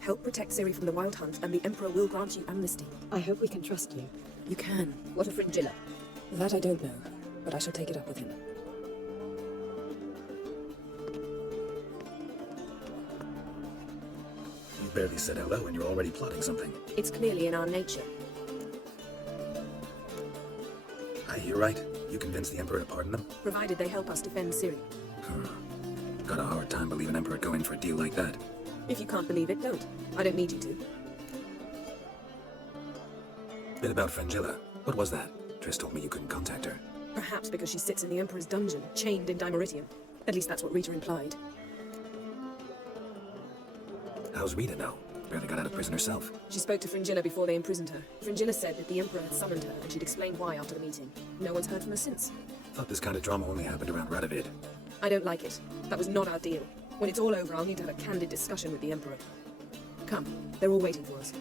Help protect Ciri from the Wild Hunt, and the Emperor will grant you amnesty. I hope we can trust you. You can. What of Fringilla? That I don't know, but I shall take it up with him. You barely said hello and you're already plotting something. It's clearly in our nature. I hear right. You convinced the Emperor to pardon them? Provided they help us defend Ciri. Got a hard time believing Emperor would go in for a deal like that. If you can't believe it, don't. I don't need you to. Bit about Fringilla. What was that? Triss told me you couldn't contact her. Perhaps because she sits in the Emperor's dungeon, chained in Dimeritium. At least that's what Rita implied. How's Rita now? Barely got out of prison herself. She spoke to Fringilla before they imprisoned her. Fringilla said that the Emperor had summoned her, and she'd explained why after the meeting. No one's heard from her since. Thought this kind of drama only happened around Radovid. I don't like it. That was not our deal. When it's all over, I'll need to have a candid discussion with the Emperor. Come, they're all waiting for us.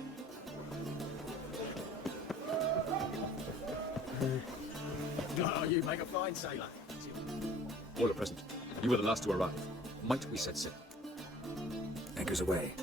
Oh, you make a fine sailor. All are present. You were the last to arrive. Might we set sail? Anchors away.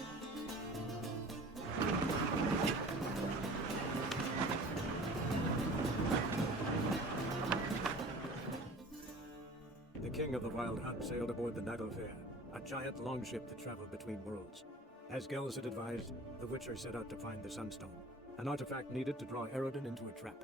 The king of the Wild Hunt sailed aboard the Naglfare, a giant longship that traveled between worlds. As Gels had advised, the Witcher set out to find the Sunstone, an artifact needed to draw Eredin into a trap.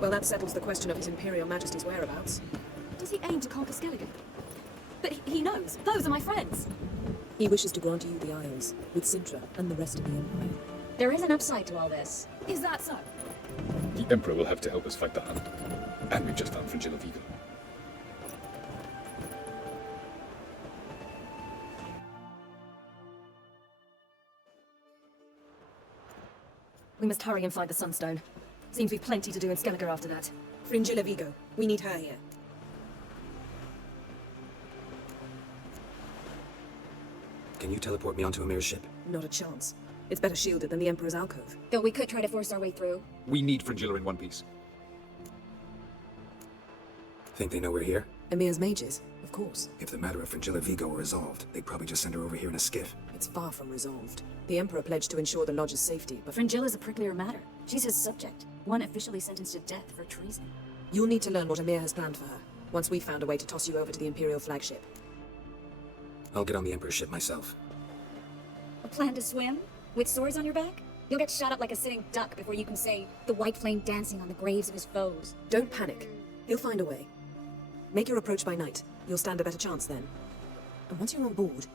Well, that settles the question of His Imperial Majesty's whereabouts. Does he aim to conquer Skellige? But he knows. Those are my friends. He wishes to grant you the Isles, with Sintra and the rest of the Empire. There is an upside to all this. Is that so? The Emperor will have to help us fight the Hunt. And we've just found Fringilla Vigo. We must hurry and find the Sunstone. Seems we've plenty to do in Skellige after that. Fringilla Vigo. We need her here. Can you teleport me onto Amir's ship? Not a chance. It's better shielded than the Emperor's alcove. Though we could try to force our way through. We need Fringilla in one piece. Think they know we're here? Emir's mages, of course. If the matter of Fringilla Vigo were resolved, they'd probably just send her over here in a skiff. It's far from resolved. The Emperor pledged to ensure the Lodge's safety, but Fringilla's a pricklier matter. She's his subject. One officially sentenced to death for treason. you'll need to learn what Emir has planned for her, once we've found a way to toss you over to the Imperial flagship. I'll get on the Emperor's ship myself. A plan to swim? With swords on your back? You'll get shot up like a sitting duck before you can say, the white flame dancing on the graves of his foes. Don't panic. He'll find a way. Make your approach by night. You'll stand a better chance then. And once you're on board,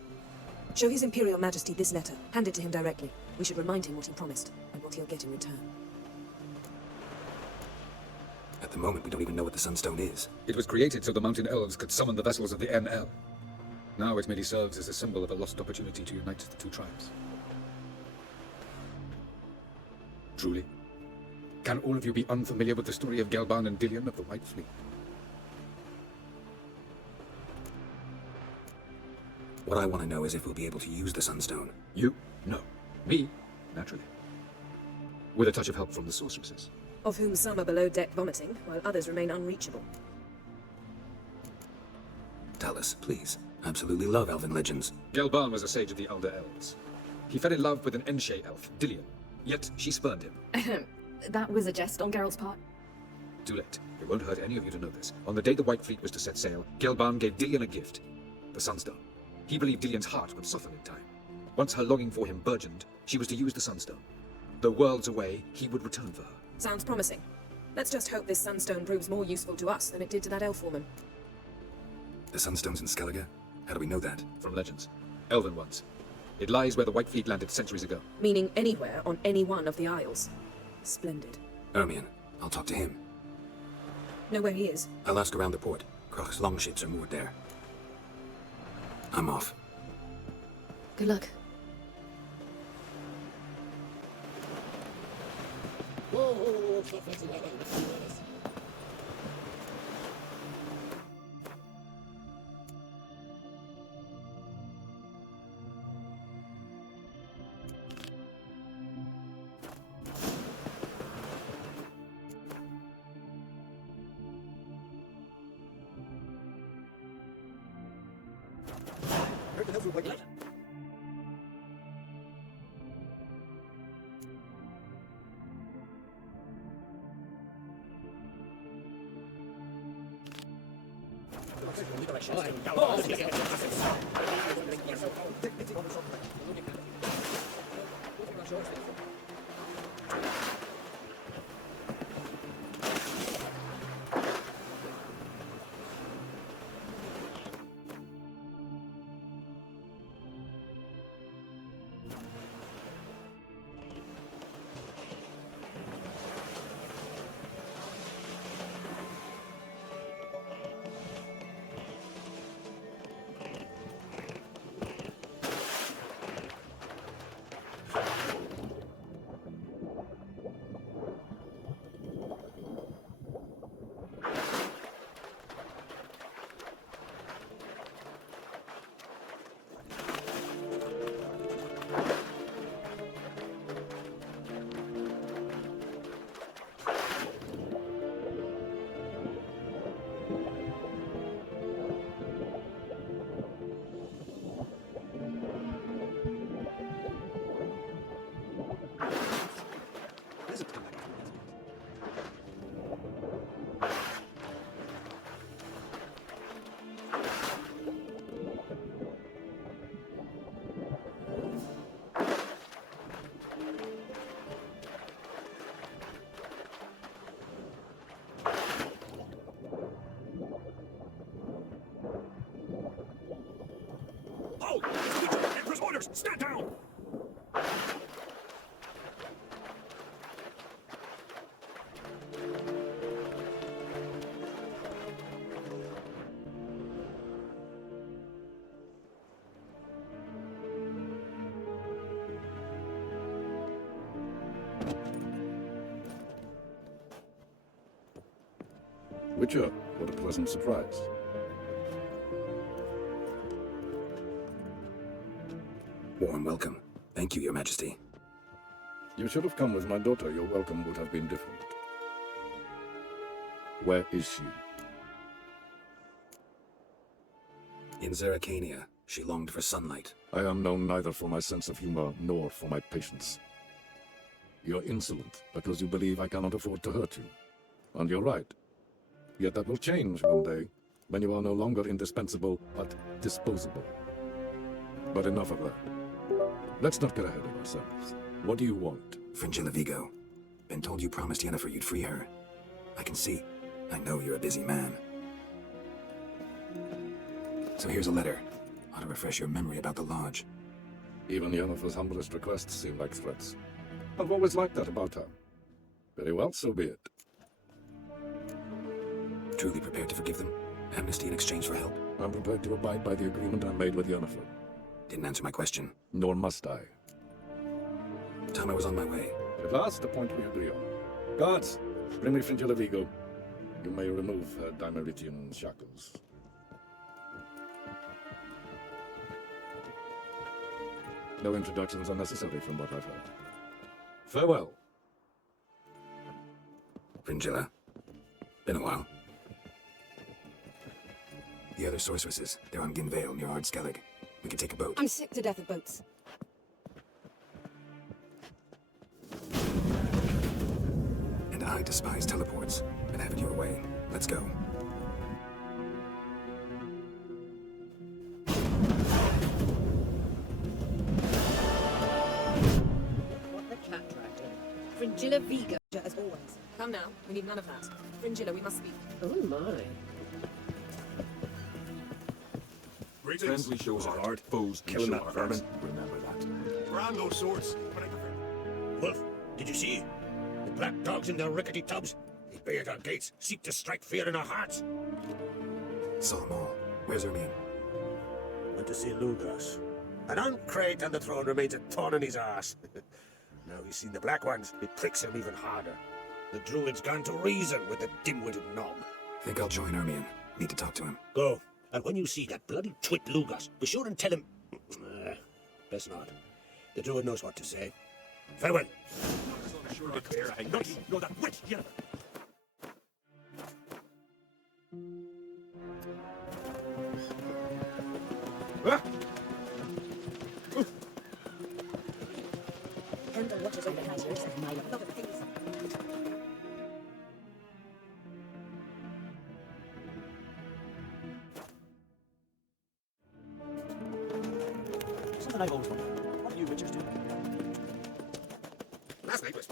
show His Imperial Majesty this letter. Hand it to him directly. We should remind him what he promised, and what he'll get in return. At the moment, we don't even know what the Sunstone is. It was created so the Mountain Elves could summon the vessels of the NL. Now it merely serves as a symbol of a lost opportunity to unite the two tribes. Truly? Can all of you be unfamiliar with the story of Gelban and Dillion of the White Fleet? What I want to know is if we'll be able to use the Sunstone. You? No. Me? Naturally. With a touch of help from the sorceresses. Of whom some are below deck vomiting, while others remain unreachable. Tell us, please. Absolutely love elven legends. Gelban was a sage of the Elder Elves. He fell in love with an Enshe elf, Dillion. Yet she spurned him. That was a jest on Geralt's part. Too late. It won't hurt any of you to know this. On the day the White Fleet was to set sail, Gelban gave Dillion a gift. The Sunstone. He believed Dillion's heart would soften in time. Once her longing for him burgeoned, she was to use the Sunstone. Though worlds away, he would return for her. Sounds promising. Let's just hope this sunstone proves more useful to us than it did to that elf woman. The Sunstone's in Skellige? How do we know that? From legends. Elven ones. It lies where the White Fleet landed centuries ago. Meaning anywhere on any one of the isles. Splendid. Ermion, I'll talk to him. Know where he is? I'll ask around the port. Croc's longships are moored there. I'm off. Good luck. Emperor's orders! Stand down! Witcher, what a pleasant surprise. Warm welcome. Thank you, Your Majesty. You should have come with my daughter. Your welcome would have been different. Where is she? In Zeracania, she longed for sunlight. I am known neither for my sense of humor nor for my patience. You're insolent because you believe I cannot afford to hurt you. And you're right. Yet that will change one day, when you are no longer indispensable, but disposable. But enough of that. Let's not get ahead of ourselves. What do you want? Fringilla Vigo. Been told you promised Yennefer you'd free her. I can see. I know you're a busy man. So here's a letter. Ought to refresh your memory about the Lodge. Even Yennefer's humblest requests seem like threats. I've always liked that about her. Very well, so be it. Truly prepared to forgive them? Amnesty in exchange for help? I'm prepared to abide by the agreement I made with Yennefer. Didn't answer my question. Nor must I. Time I was on my way. At last, a point we agree on. Guards, bring me Fringilla Vigo. You may remove her Dimeritian shackles. No introductions are necessary from what I've heard. Farewell. Fringilla. Been a while. The other sorceresses, they're on Ginvale near Ard Skellig. We could take a boat. I'm sick to death of boats. And I despise teleports, but have it your way. Let's go. What the cat dragged in. Fringilla Vigo, as always. Come now, we need none of that. Fringilla, we must speak. Oh my. Greetings. Friendly shows Lord. hard, foes Killing show that our vermin. hearts. Remember that. Brand those swords, but I prefer. Wolf, did you see? The black dogs in their rickety tubs. They bay at our gates, seek to strike fear in our hearts. Saw them all. Where's Ermion? Went to see Lugas. An uncrate on the throne remains a thorn in his arse. Now he's seen the black ones, it pricks him even harder. The druid's gone to reason with the dim-witted knob. Think I'll join Ermion. Need to talk to him. Go, and when you see that bloody twit Lugas, be sure and tell him... best not. The druid knows what to say. Farewell. Sure declare I not know that witch yet. Handle watches over my ears and my lot of things. Something I've always wondered. What do you witchers do? Last night was...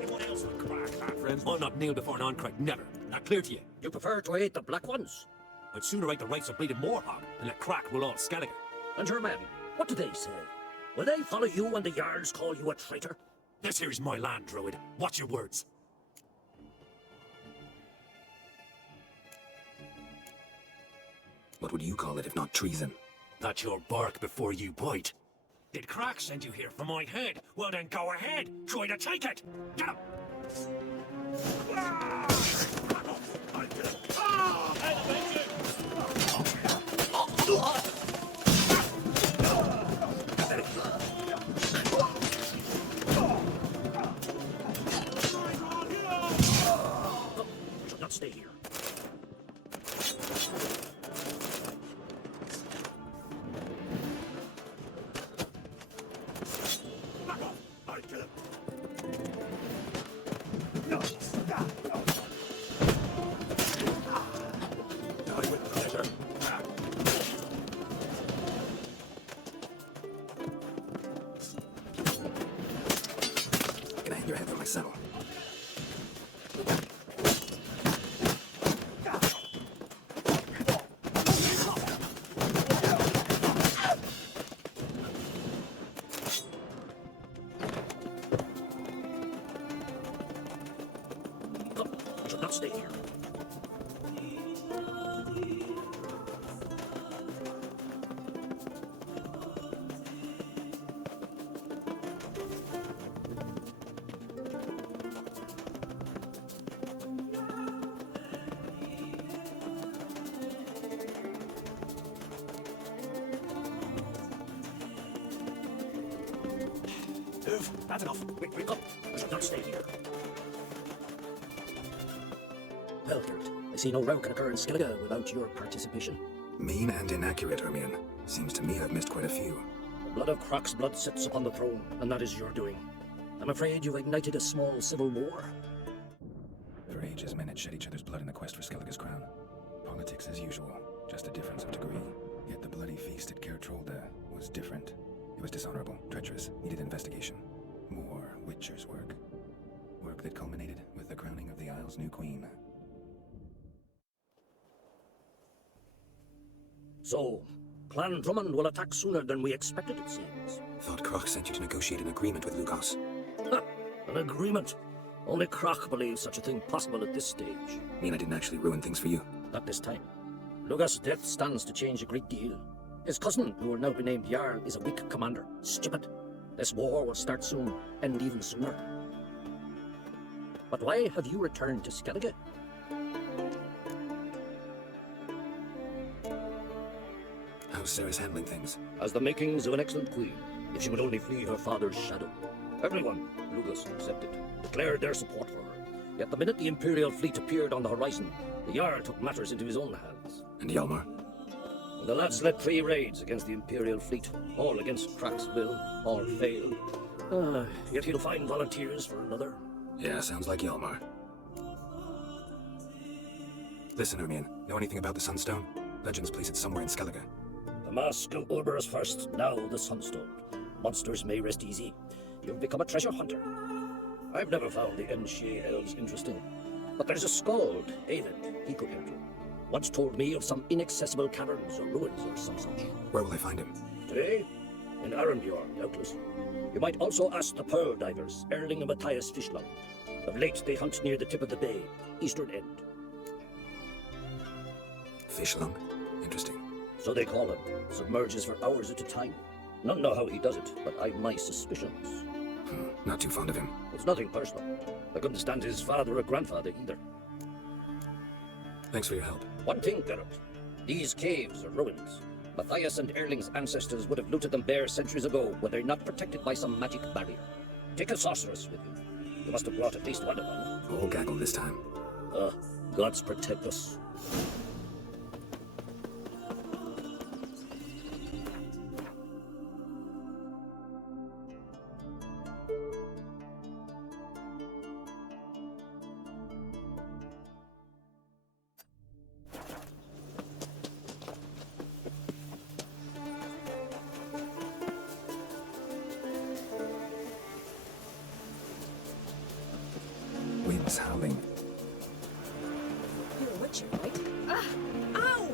Anyone else will crack that, Friends, I'll not kneel before an Oncrite, never. Not clear to you. You prefer to hate the black ones? I'd sooner write the rights of bleeding Moorhog than let crack rule all Skellige. And your men, what do they say? Will they follow you when the Jarls call you a traitor? This here's my land, Druid. Watch your words. What would you call it if not treason? That's your bark before you bite. Did crack send you here for my head? Well then go ahead. Try to take it. Get up. You should not stay here. I'll kill him. I with pleasure. Gonna hang your head from my saddle. You should not stay here. Move. That's enough. Wake up. You should not stay here. Well, Gert, I see no row can occur in Skellige without your participation. Mean and inaccurate, Ermion. Seems to me I've missed quite a few. The blood of Croc's blood sits upon the throne, and that is your doing. I'm afraid you've ignited a small civil war. For ages, men had shed each other's blood in the quest for Skellige's crown. Politics as usual, just a difference of degree. Yet the bloody feast at Ger Trollda was different. It was dishonorable, treacherous, needed investigation. More Witcher's work. Work that culminated with the crowning of the Isle's new queen. So, Clan Drummond will attack sooner than we expected, it seems. Thought Croc sent you to negotiate an agreement with Lugos. Ha! An agreement. Only Croc believes such a thing possible at this stage. Mean I didn't actually ruin things for you. Not this time. Lugas' death stands to change a great deal. His cousin, who will now be named Jarl, is a weak commander. Stupid. This war will start soon, end even sooner. But why have you returned to Skellige? How's Sarah's handling things? As the makings of an excellent queen, if she would only flee her father's shadow. Everyone, Lugas accepted, declared their support for her. Yet the minute the Imperial fleet appeared on the horizon, the Jarl took matters into his own hands. And Hjalmar? The lads led 3 raids against the Imperial fleet, all against Crac's will, all failed. Yet he'll find volunteers for another. Yeah, sounds like Hjalmar. Listen, Ermion, know anything about the Sunstone? Legends place it somewhere in Skellige. The mask of Ulber's first, now the Sunstone. Monsters may rest easy. You've become a treasure hunter. I've never found the Enshie elves interesting. But there's a skald, David, he could help you. Once told me of some inaccessible caverns or ruins or some such. Where will I find him? Today? In Arendbjorn, doubtless. You might also ask the pearl divers, Erling and Matthias Fischlang. Of late, they hunt near the tip of the bay, eastern end. Fischlung? Interesting. So they call him. Submerges for hours at a time. None know how he does it, but I've my suspicions. Not too fond of him. It's nothing personal. I couldn't stand his father or grandfather either. Thanks for your help. One thing, Geralt. These caves are ruins. Matthias and Erling's ancestors would have looted them bare centuries ago when they're not protected by some magic barrier. Take a sorceress with you. You must have brought at least one of them. All gaggle this time. Gods protect us. Wind's howling. You're a witcher, right? Ow!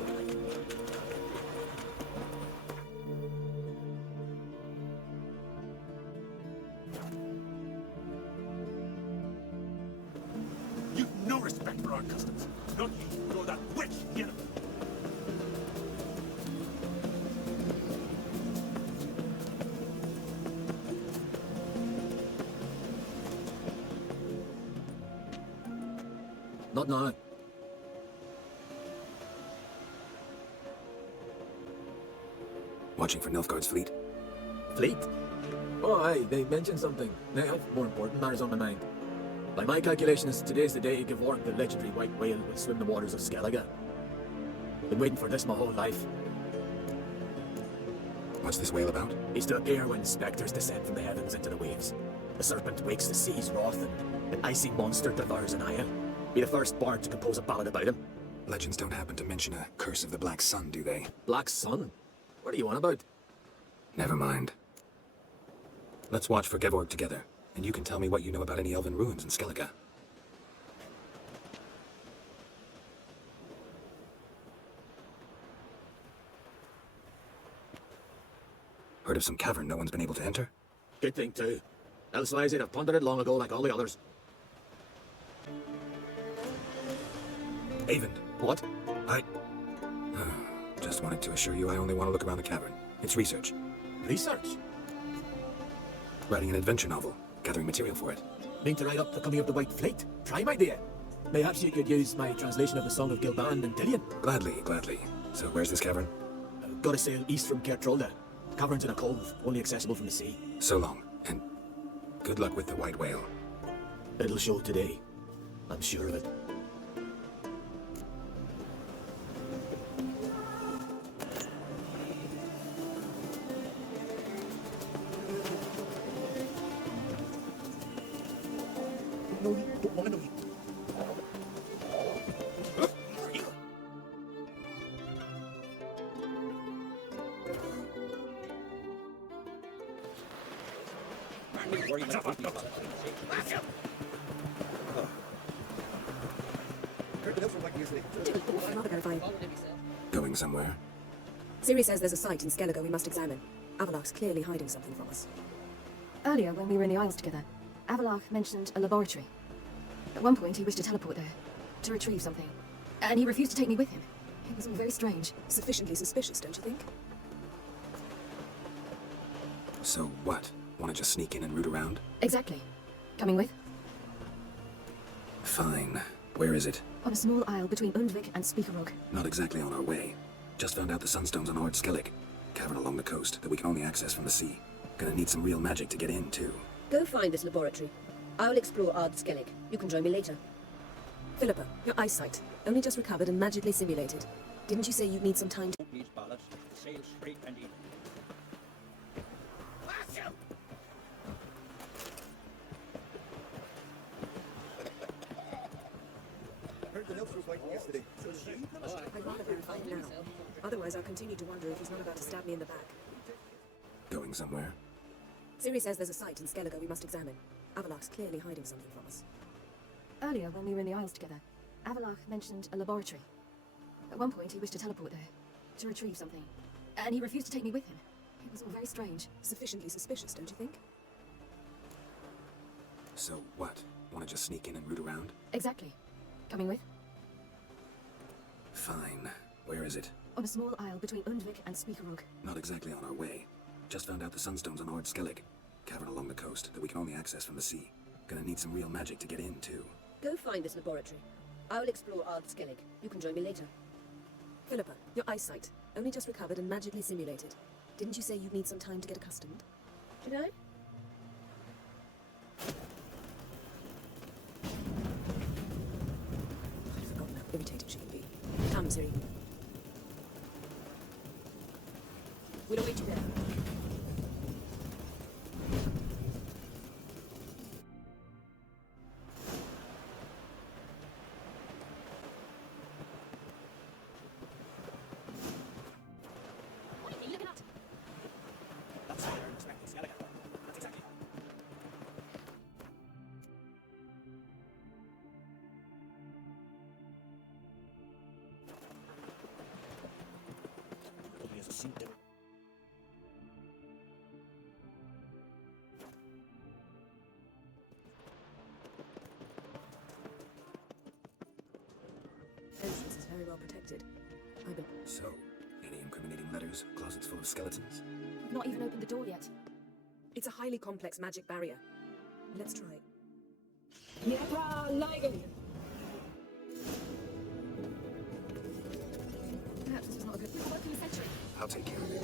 You've no respect for our customs. Not you, nor that witch, Yennefer. Not now. Watching for Nilfgaard's fleet. Fleet? Oh, aye, they mentioned something. They have more important matters on my mind. By my calculations, today's the day Gavork, the legendary white whale, will swim the waters of Skellige. Been waiting for this my whole life. What's this whale about? He's to appear when spectres descend from the heavens into the waves. The serpent wakes the sea's wrath, and an icy monster devours an isle. Be the first bard to compose a ballad about him. Legends don't happen to mention a curse of the Black Sun, do they? Black Sun? What are you on about? Never mind. Let's watch for Gevorg together, and you can tell me what you know about any elven ruins in Skellige. Heard of some cavern no one's been able to enter? Good thing, too. Elsewise, they'd have pondered it long ago like all the others. Avend. What? Just wanted to assure you I only want to look around the cavern. It's research. Research? Writing an adventure novel, gathering material for it. Mean to write up the coming of the White Fleet? Prime idea. Perhaps you could use my translation of the Song of Gilban and Dillion. Gladly, gladly. So where's this cavern? Gotta sail east from Kertrolda. Cavern's in a cove, only accessible from the sea. So long, and good luck with the white whale. It'll show today. I'm sure of it. Another verifying. Going somewhere? Siri says there's a site in Skellige we must examine. Avalach's clearly hiding something from us. Earlier, when we were in the Isles together, Avalach mentioned a laboratory. At one point, he wished to teleport there, to retrieve something. And he refused to take me with him. It was all very strange. Sufficiently suspicious, don't you think? So what? Want to just sneak in and root around? Exactly. Coming with? Fine. Where is it? On a small isle between Undvik and Speakerog. Not exactly on our way. Just found out the sunstones on Ord Skellig. Cavern along the coast that we can only access from the sea. Gonna need some real magic to get in, too. Go find this laboratory. I'll explore Ard Skellig. You can join me later. Philippa, your eyesight. Only just recovered and magically simulated. Didn't you say you'd need some time to... Needs ballast, sail straight and even. I'd rather verify it now. Otherwise, I'll continue to wonder if he's not about to stab me in the back. Going somewhere? Siri says there's a site in Skellige we must examine. Avalok's clearly hiding something from us. Earlier, when we were in the Isles together, Avalok mentioned a laboratory. At one point, he wished to teleport there, to retrieve something. And he refused to take me with him. It was all very strange. Sufficiently suspicious, don't you think? So what? Want to just sneak in and root around? Exactly. Coming with? Fine. Where is it? On a small isle between Undvik and Speakerug. Not exactly on our way. Just found out the sunstones on Ord Skellig. Cavern along the coast that we can only access from the sea. Gonna need some real magic to get in, too. Go find this laboratory. I'll explore Ard Skellig. You can join me later. Philippa, your eyesight. Only just recovered and magically simulated. Didn't you say you'd need some time to get accustomed? Did I? I'd forgotten how irritating she can be. Come, Siri. We'll await you there. That's where I'm expecting Skellige. That's exactly. Probably has a symptom. Entrance is very well protected. I've been... So, any incriminating letters? Closets full of skeletons? We've not even opened the door yet. It's a highly complex magic barrier. Let's try. Perhaps this was not a good... We're working a sentry. I'll take care of it.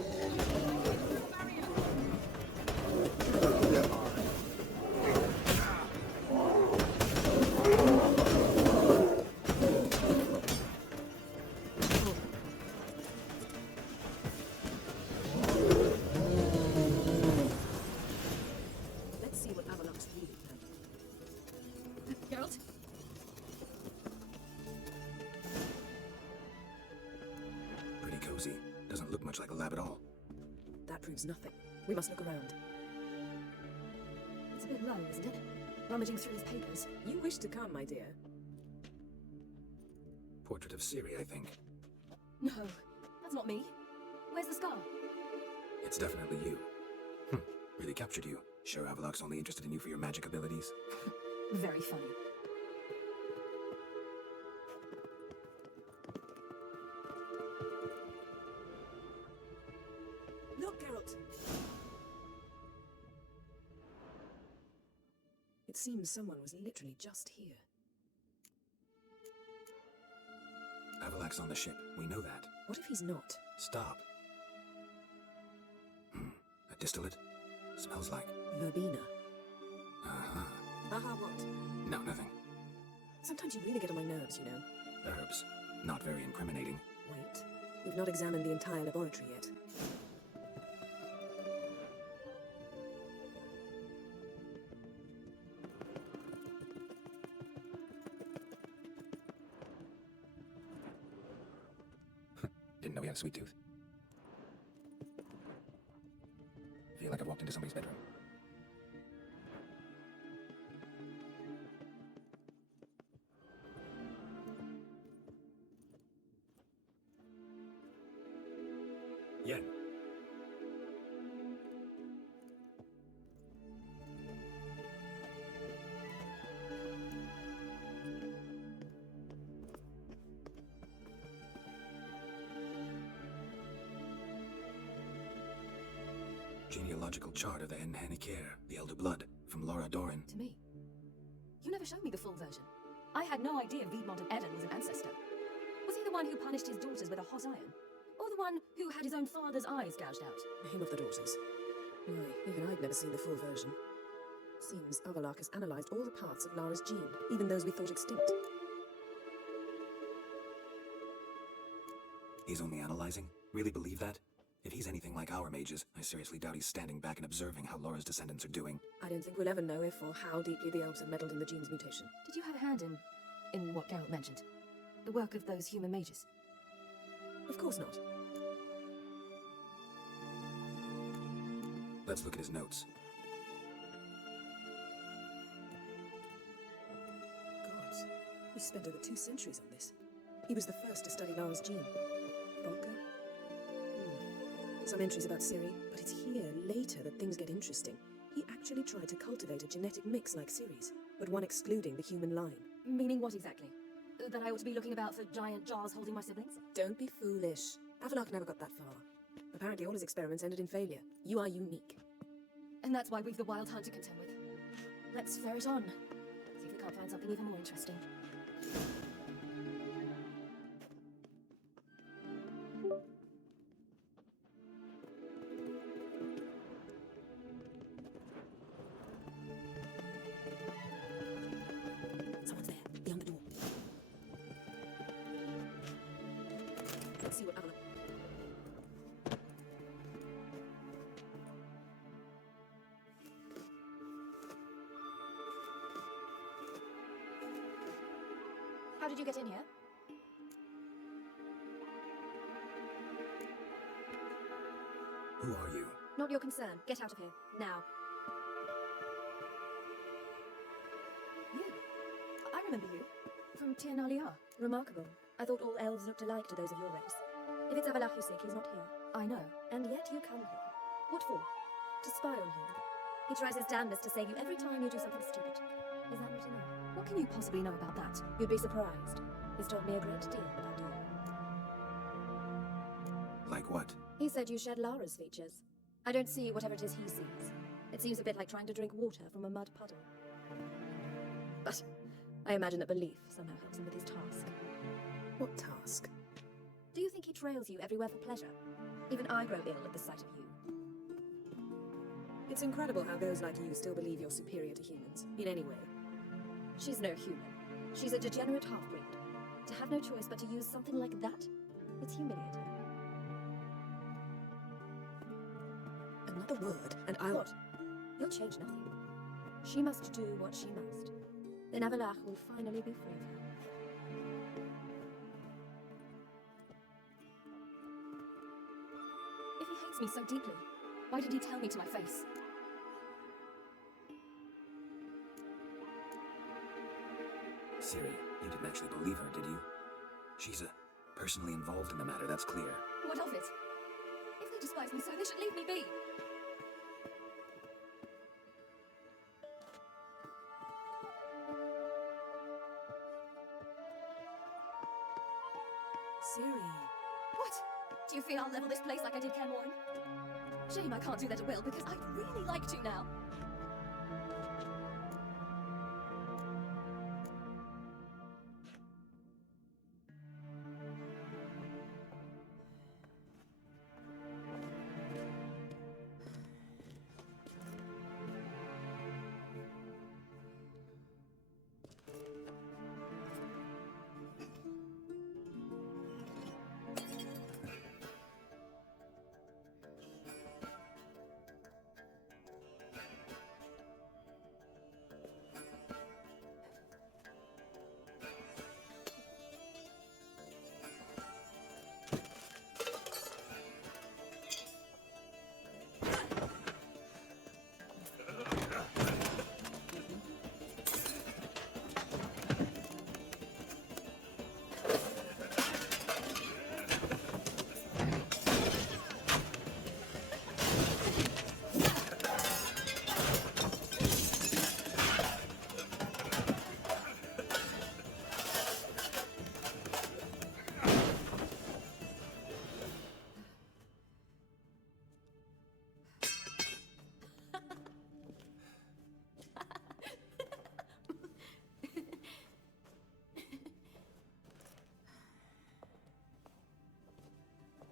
Let's see what Avalok's really planning. Geralt? Pretty cozy. Doesn't look much like a lab at all. That proves nothing. We must look around. It's a bit low, isn't it? Rummaging through his papers. You wish to come, my dear. Portrait of Siri, I think. No, that's not me. Where's the scar? It's definitely you. Really captured you. Sure Avalok's only interested in you for your magic abilities? Very funny. Look, Geralt! It seems someone was literally just here. Avalok's on the ship. We know that. What if he's not? Stop. A distillate? Smells like... Verbena. Uh-huh. Aha, what? No, nothing. Sometimes you really get on my nerves, you know. Herbs. Not very incriminating. Wait. We've not examined the entire laboratory yet. Didn't know he had a sweet tooth. Feel like I've walked into somebody's bedroom. Yen. Genealogical chart of the Enhanikir, the Elder Blood, from Laura Doran. To me. You never showed me the full version. I had no idea Viedmont of Eden was an ancestor. Was he the one who punished his daughters with a hot iron? Or the one who had his own father's eyes gouged out? Him of the daughters. Why, even I'd never seen the full version. Seems Avalok has analysed all the parts of Lara's gene, even those we thought extinct. He's only analyzing? Really believe that? If he's anything like our mages, I seriously doubt he's standing back and observing how Laura's descendants are doing. I don't think we'll ever know if or how deeply the elves have meddled in the gene's mutation. Did you have a hand in what Geralt mentioned? The work of those human mages? Of course not. Let's look at his notes. He spent over 2 centuries on this. He was the first to study Lara's gene. Volca? Some entries about Ciri, but it's here, later, that things get interesting. He actually tried to cultivate a genetic mix like Ciri's, but one excluding the human line. Meaning what exactly? That I ought to be looking about for giant jars holding my siblings? Don't be foolish. Avallac'h never got that far. Apparently all his experiments ended in failure. You are unique. And that's why we've the Wild Hunt to contend with. Let's ferret on. See if we can't find something even more interesting. Someone's there, beyond the door. Let's see what Avallac'h... How did you get in here? Who are you? Not your concern. Get out of here. Now. You? I remember you. From Tir Nalia. Remarkable. I thought all elves looked alike to those of your race. If it's Avallac'h who's sick, he's not here. I know. And yet you come here. What for? To spy on him. He tries his damnedest to save you every time you do something stupid. Is that not enough? What can you possibly know about that? You'd be surprised. He's told me a great deal about you. Like what? He said you shared Lara's features. I don't see whatever it is he sees. It seems a bit like trying to drink water from a mud puddle. But I imagine that belief somehow helps him with his task. What task? Do you think he trails you everywhere for pleasure? Even I grow ill at the sight of you. It's incredible how those like you still believe you're superior to humans, in any way. She's no human. She's a degenerate half-breed. To have no choice but to use something like that, it's humiliating. Another word, and I'll... What? You'll change nothing. She must do what she must. Then Avallac'h will finally be free of her. If he hates me so deeply, why did he tell me to my face? Ciri, you didn't actually believe her, did you? She's personally involved in the matter, that's clear. What of it? If they despise me so, they should leave me be. Ciri. What? Do you feel I'll level this place like I did Cairn? Shame I can't do that at will, because I'd really like to now.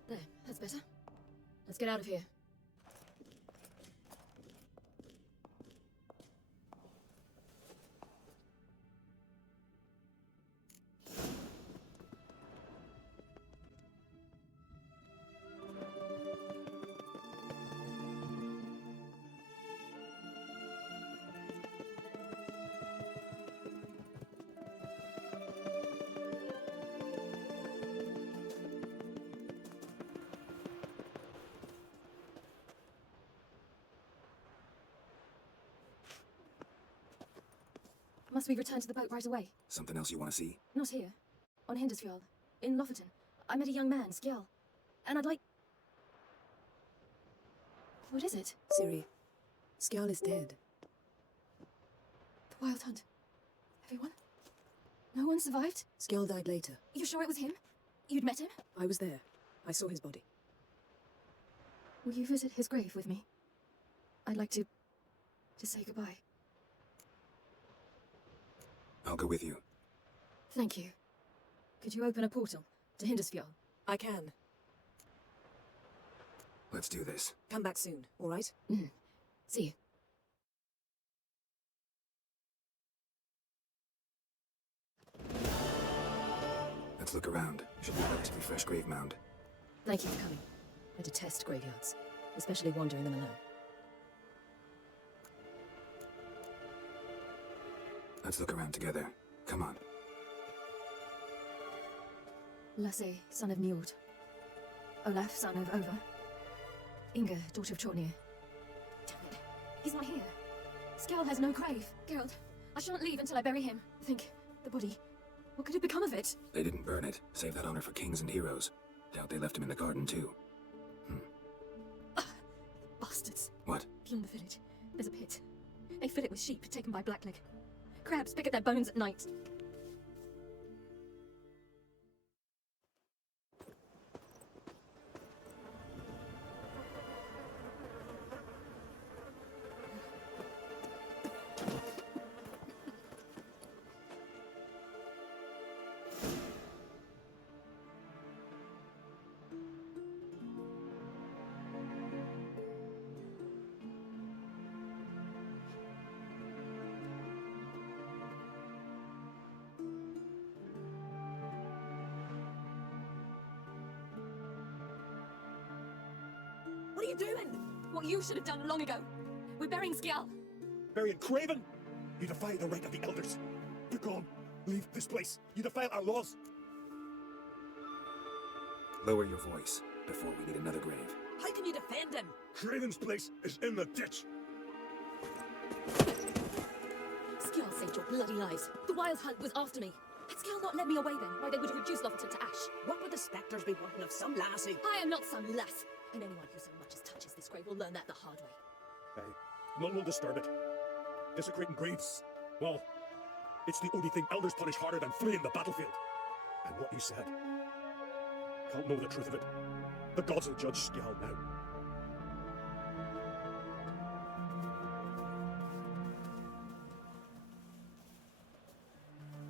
There, that's better. Let's get out of here. Must we return to the boat right away? Something else you want to see? Not here. On Hindersfjord. In Lofoten. I met a young man, Skjall. And I'd like... What is it? Ciri, Skjall is dead. The Wild Hunt. Everyone? No one survived? Skjall died later. You sure it was him? You'd met him? I was there. I saw his body. Will you visit his grave with me? I'd like to say goodbye. I'll go with you. Thank you. Could you open a portal to Hindersfjord? I can. Let's do this. Come back soon, all right? See you. Let's look around. Should be a relatively fresh grave mound. Thank you for coming. I detest graveyards, especially wandering them alone. Let's look around together. Come on. Lasse, son of Njord. Olaf, son of Over. Inga, daughter of Chornir. Damn it. He's not here. Skjall has no grave. Geralt, I shan't leave until I bury him. Think, the body. What could have become of it? They didn't burn it. Save that honor for kings and heroes. Doubt they left him in the garden, too. Bastards. What? Beyond the village, there's a pit. They fill it with sheep taken by Blackleg. Crabs pick at their bones at night. What are you doing? What you should have done long ago. We're burying Skjall. Burying Craven? You defy the right of the elders. Be gone. Leave this place. You defile our laws. Lower your voice before we need another grave. How can you defend him? Craven's place is in the ditch. Skjall saved your bloody lives. The Wild Hunt was after me. Had Skjall not led me away then, why they would have reduced Lofoten to ash. What would the spectres be wanting of some lassie? I am not some lass. And anyone who so much as touches this grave will learn that the hard way. Aye. None will disturb it. Desecrating graves. Well, it's the only thing elders punish harder than fleeing the battlefield. And what you said. Can't know the truth of it. The gods will judge Skjall now.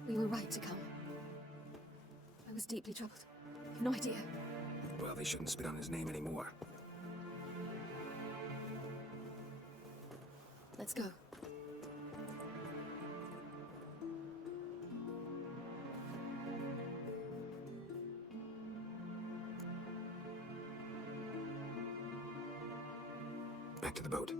We were right to come. I was deeply troubled. You've no idea. Well, they shouldn't spit on his name anymore. Let's go. Back to the boat.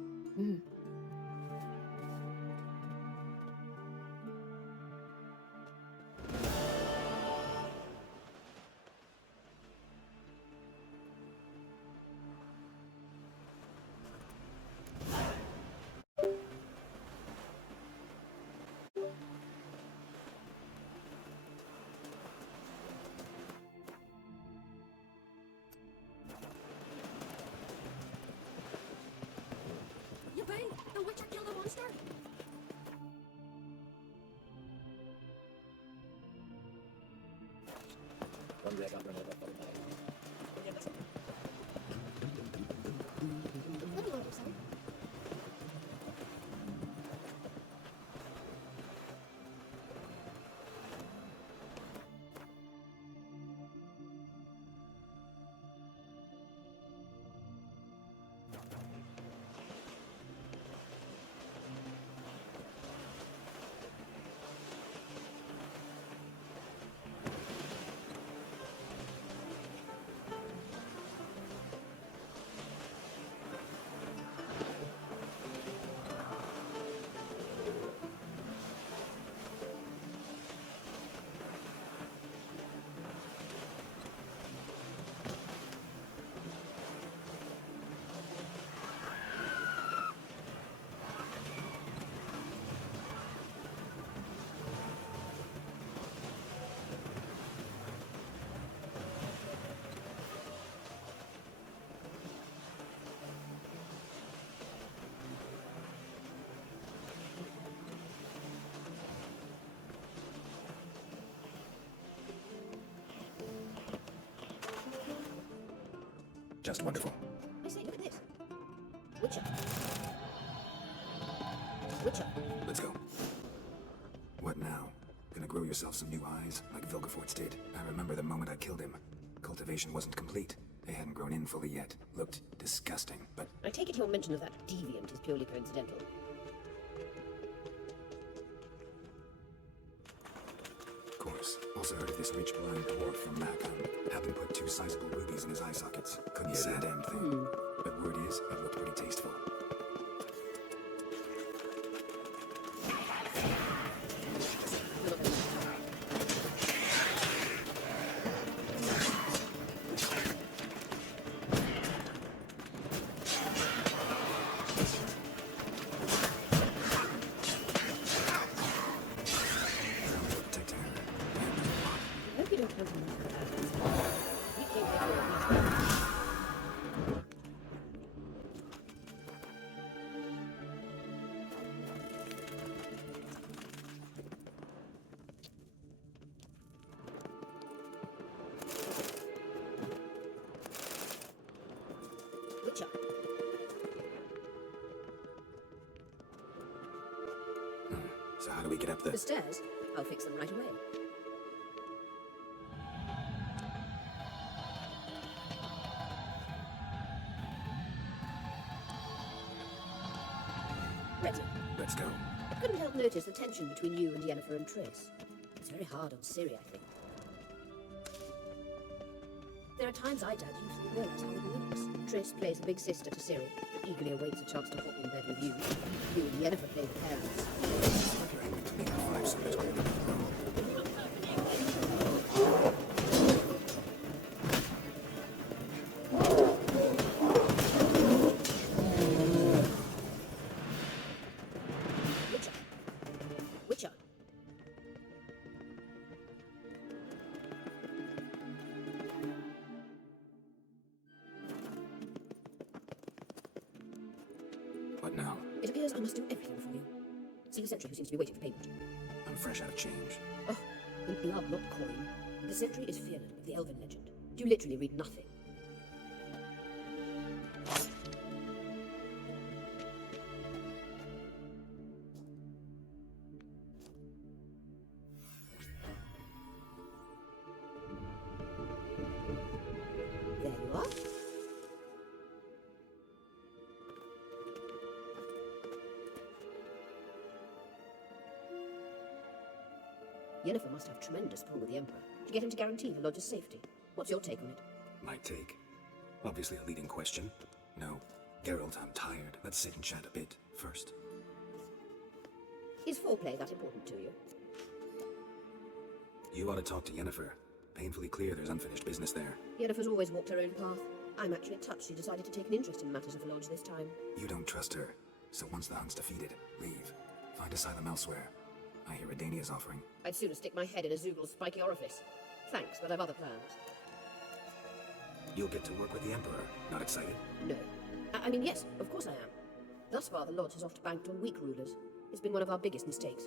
The witcher killed the monster! Just wonderful. I say, look at this. Witcher. Witcher. Let's go. What now? Gonna grow yourself some new eyes, like Vilgefortz did? I remember the moment I killed him. Cultivation wasn't complete. They hadn't grown in fully yet. Looked disgusting, but I take it your mention of that deviant is purely coincidental. of course. Also heard of this rich blind dwarf from Macon. Had them put 2 sizable rubies in his eye sockets. Couldn't get a damn thing. But word is, it looked pretty tasteful. So how do we get up The stairs? I'll fix them right away. Ready. Let's go. I couldn't help notice the tension between you and Yennefer and Triss. It's very hard on Ciri, I think. There are times I doubt you fully realize how it works. Triss plays the big sister to Ciri, but eagerly awaits a chance to hop in bed with you. You and Yennefer play the parents. You're aiming to make a 5 so greater than Witcher. What now? It appears I must do everything for you. See the sentry who seems to be waiting for payment. I'm fresh out of change. Oh, in blood, not coin. The sentry is Fionn of the Elven legend. You literally read nothing. There you are. Yennefer must have tremendous pull with the Emperor to get him to guarantee the lodge's safety. What's your take on it? My take? Obviously a leading question. No. Geralt, I'm tired. Let's sit and chat a bit first. Is foreplay that important to you? You ought to talk to Yennefer. Painfully clear there's unfinished business there. Yennefer's always walked her own path. I'm actually touched she decided to take an interest in matters of the lodge this time. You don't trust her. So once the hunt's defeated, leave. Find asylum elsewhere. I hear Redania's offering. I'd sooner stick my head in a Zoogl's spiky orifice. Thanks, but I've other plans. You'll get to work with the Emperor. Not excited? No. I mean, yes, of course I am. Thus far, the Lodge has oft banked on weak rulers. It's been one of our biggest mistakes.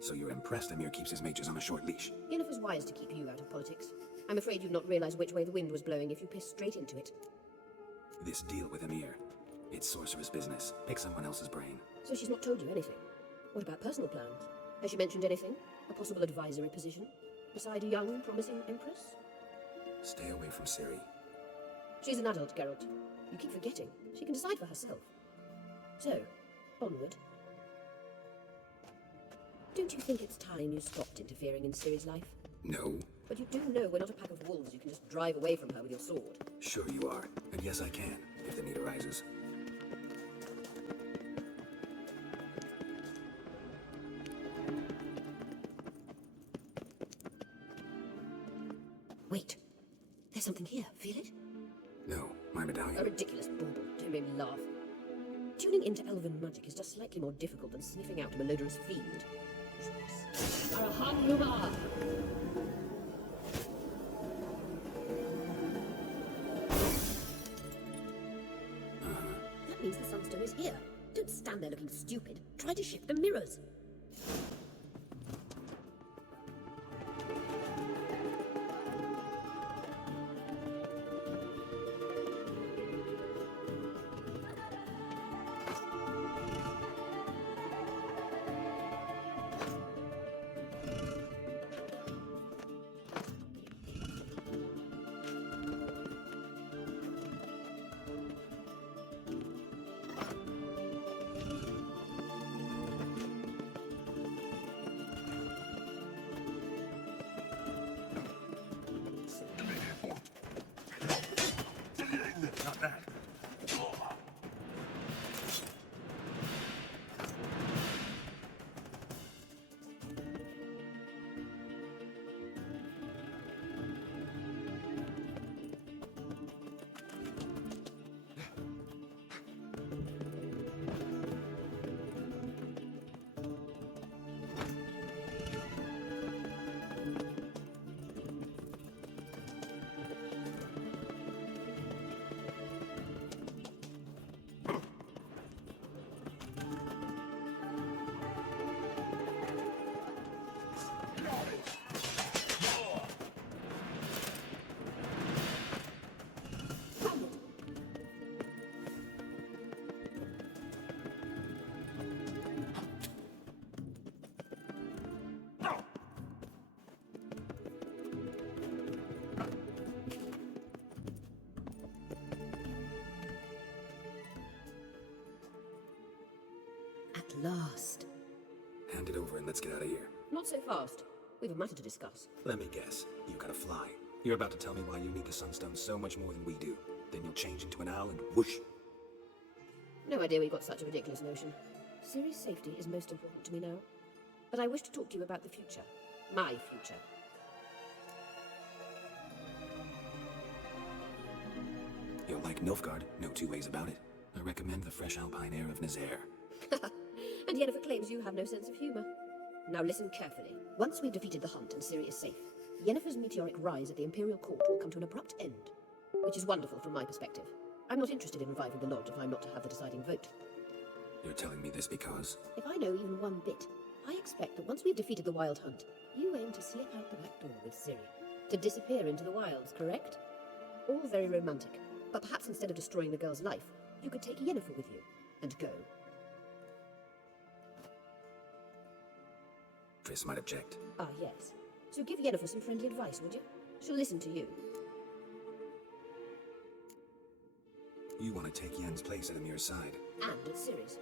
So you're impressed Emir keeps his mages on a short leash? Yennefer's wise to keep you out of politics. I'm afraid you'd not realize which way the wind was blowing if you pissed straight into it. This deal with Emir. It's sorcerer's business. Pick someone else's brain. So she's not told you anything? What about personal plans? Has she mentioned anything? A possible advisory position? Beside a young, promising empress? Stay away from Ciri. She's an adult, Geralt. You keep forgetting. She can decide for herself. So, onward. Don't you think it's time you stopped interfering in Ciri's life? No. But you do know we're not a pack of wolves you can just drive away from her with your sword. Sure you are. And yes, I can, if the need arises. Wait. There's something here. Feel it? No, my A medallion. ridiculous bauble. Don't make me laugh. Tuning into elven magic is just slightly more difficult than sniffing out a malodorous fiend. Arahanuma! That means the Sunstone is here. Don't stand there looking stupid. Try to shift the mirrors. At last. Hand it over and let's get out of here. Not so fast. We've a matter to discuss. Let me guess. You gotta fly. You're about to tell me why you need the Sunstone so much more than we do. Then you'll change into an owl and whoosh. No idea we got such a ridiculous notion. Ciri's safety is most important to me now. But I wish to talk to you about the future. My future. You'll like Nilfgaard, no two ways about it. I recommend the fresh alpine air of Nazaire. And Yennefer claims you have no sense of humor. Now listen carefully. Once we've defeated the hunt and Ciri is safe, Yennefer's meteoric rise at the Imperial Court will come to an abrupt end. Which is wonderful from my perspective. I'm not interested in reviving the Lodge if I'm not to have the deciding vote. You're telling me this because... If I know even one bit, I expect that once we've defeated the Wild Hunt, you aim to slip out the back door with Ciri. To disappear into the wilds, correct? All very romantic. But perhaps instead of destroying the girl's life, you could take Yennefer with you, and go. Triss might object. Ah, yes. So give Yennefer some friendly advice, would you? She'll listen to you. You want to take Yen's place at Amir's side. And at Ciri's.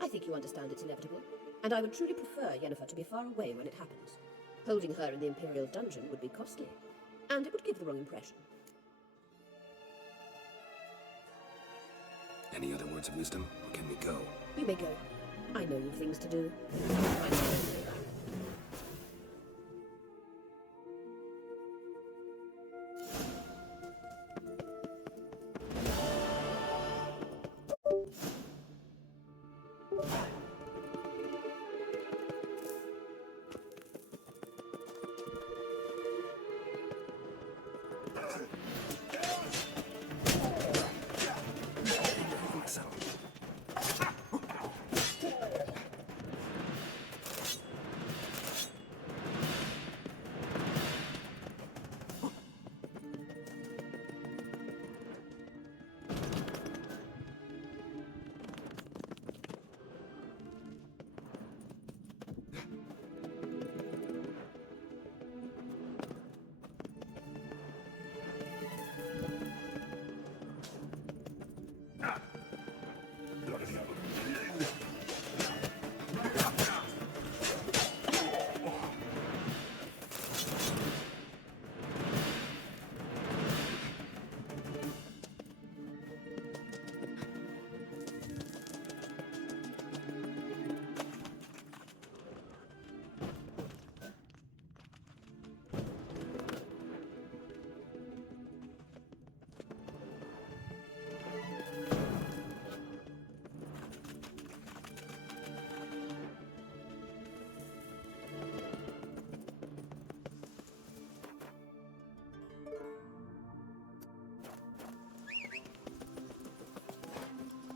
I think you understand it's inevitable. And I would truly prefer Yennefer to be far away when it happens. Holding her in the Imperial dungeon would be costly. And it would give the wrong impression. Any other words of wisdom, or can we go? You may go. I know you've things to do.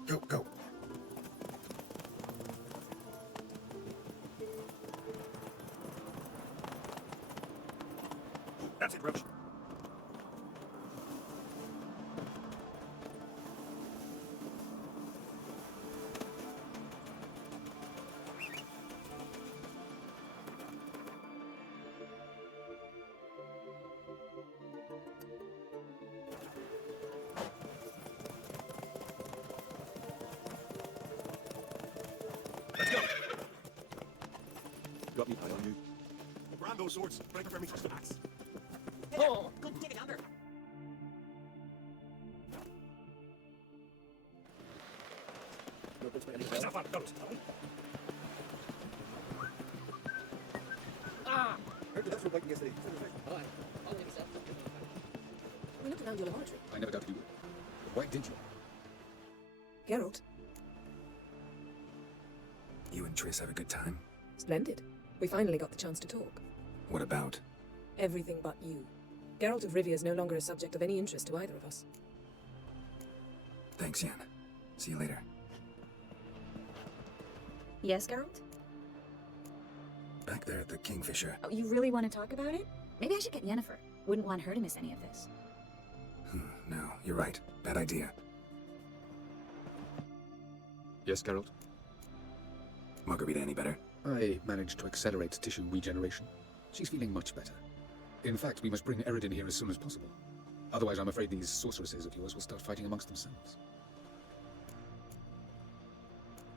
Go, go. That's it, Roach. Let's go. Got me eye on you. Grab those swords. Right before me first axe. Oh, go take it yonder. No good spending It's not fun. Don't. Ah! Heard the dust were biting yesterday. We looked around your laboratory. I never doubted you would. But why did you? Geralt, You and Triss have a good time? splendid. We finally got the chance to talk. What about? Everything but you. Geralt of Rivia is no longer a subject of any interest to either of us. Thanks, Yen. See you later. Yes, Geralt? Back there at the Kingfisher. Oh, you really want to talk about it? Maybe I should get Yennefer. Wouldn't want her to miss any of this. No, you're right. Bad idea. Yes, Geralt? Margarita any better? I managed to accelerate tissue regeneration. She's feeling much better. In fact, we must bring Eredin here as soon as possible. Otherwise, I'm afraid these sorceresses of yours will start fighting amongst themselves.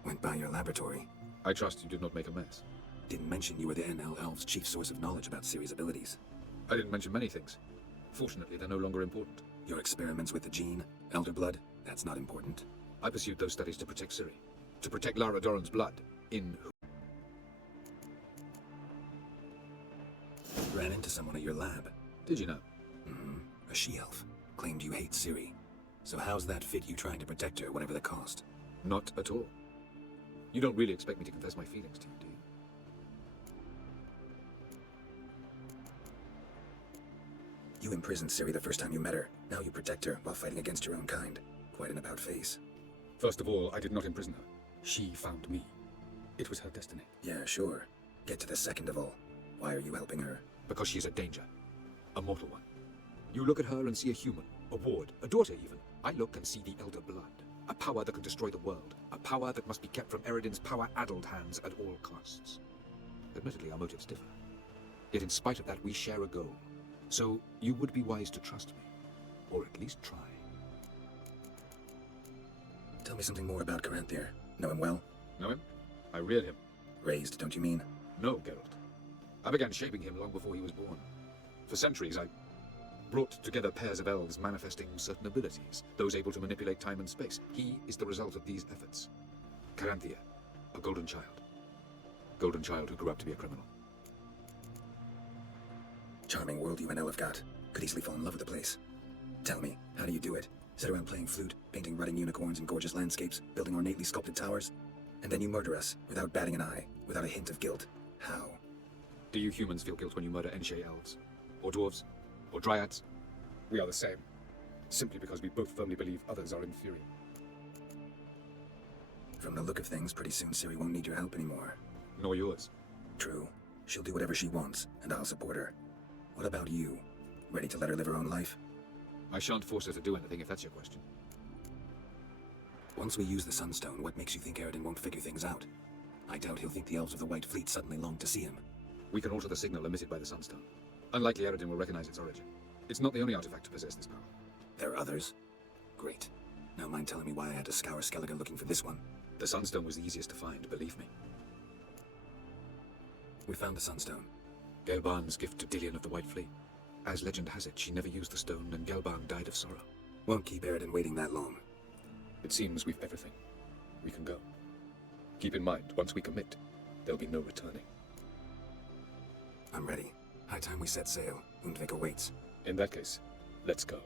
Went by your laboratory. I trust you did not make a mess. Didn't mention you were the NL Elves' chief source of knowledge about Ciri's abilities. I didn't mention many things. Fortunately, they're no longer important. Your experiments with the gene, Elder Blood, that's not important. I pursued those studies to protect Ciri. To protect Lara Doran's blood. Ran into someone at your lab. Did you know? A she-elf. Claimed you hate Ciri. So how's that fit you trying to protect her, whatever the cost? Not at all. You don't really expect me to confess my feelings to you, do you? You imprisoned Ciri the first time you met her. Now you protect her while fighting against your own kind. Quite an about-face. First of all, I did not imprison her. She found me. It was her destiny. Yeah, sure. Get to the second of all. Why are you helping her? Because she is a danger. A mortal one. You look at her and see a human, a ward, a daughter even. I look and see the Elder Blood. A power that can destroy the world. A power that must be kept from Eredin's power-addled hands at all costs. Admittedly, our motives differ. Yet in spite of that, we share a goal. So, you would be wise to trust me. Or at least try. Tell me something more about Caranthier. Know him well? Know him? I reared him. Raised, don't you mean? No, Geralt. I began shaping him long before he was born. For centuries, I brought together pairs of elves manifesting certain abilities, those able to manipulate time and space. He is the result of these efforts. Caranthier, a golden child. Golden child who grew up to be a criminal. Charming world you and Elle have got. Could easily fall in love with the place. Tell me, how do you do it? Sit around playing flute, painting rutting unicorns and gorgeous landscapes, building ornately sculpted towers? And then you murder us, without batting an eye, without a hint of guilt. How? Do you humans feel guilt when you murder Enshe elves? Or dwarves? Or dryads? We are the same. Simply because we both firmly believe others are inferior. From the look of things, pretty soon Ciri won't need your help anymore. Nor yours. True. She'll do whatever she wants, and I'll support her. What about you? Ready to let her live her own life? I shan't force her to do anything if that's your question. Once we use the Sunstone, what makes you think Eredin won't figure things out? I doubt he'll think the elves of the White Fleet suddenly long to see him. We can alter the signal emitted by the Sunstone. Unlikely Eredin will recognize its origin. It's not the only artifact to possess this power. There are others? Great. Now mind telling me why I had to scour Skellige looking for this one? The Sunstone was the easiest to find, believe me. We found the Sunstone. Gelban's gift to Dillion of the White Fleet. As legend has it, she never used the stone, and Gelban died of sorrow. Won't keep Eredin waiting that long. It seems we've everything. We can go. Keep in mind, once we commit, there'll be no returning. I'm ready. High time we set sail. Undvik awaits. In that case, let's go.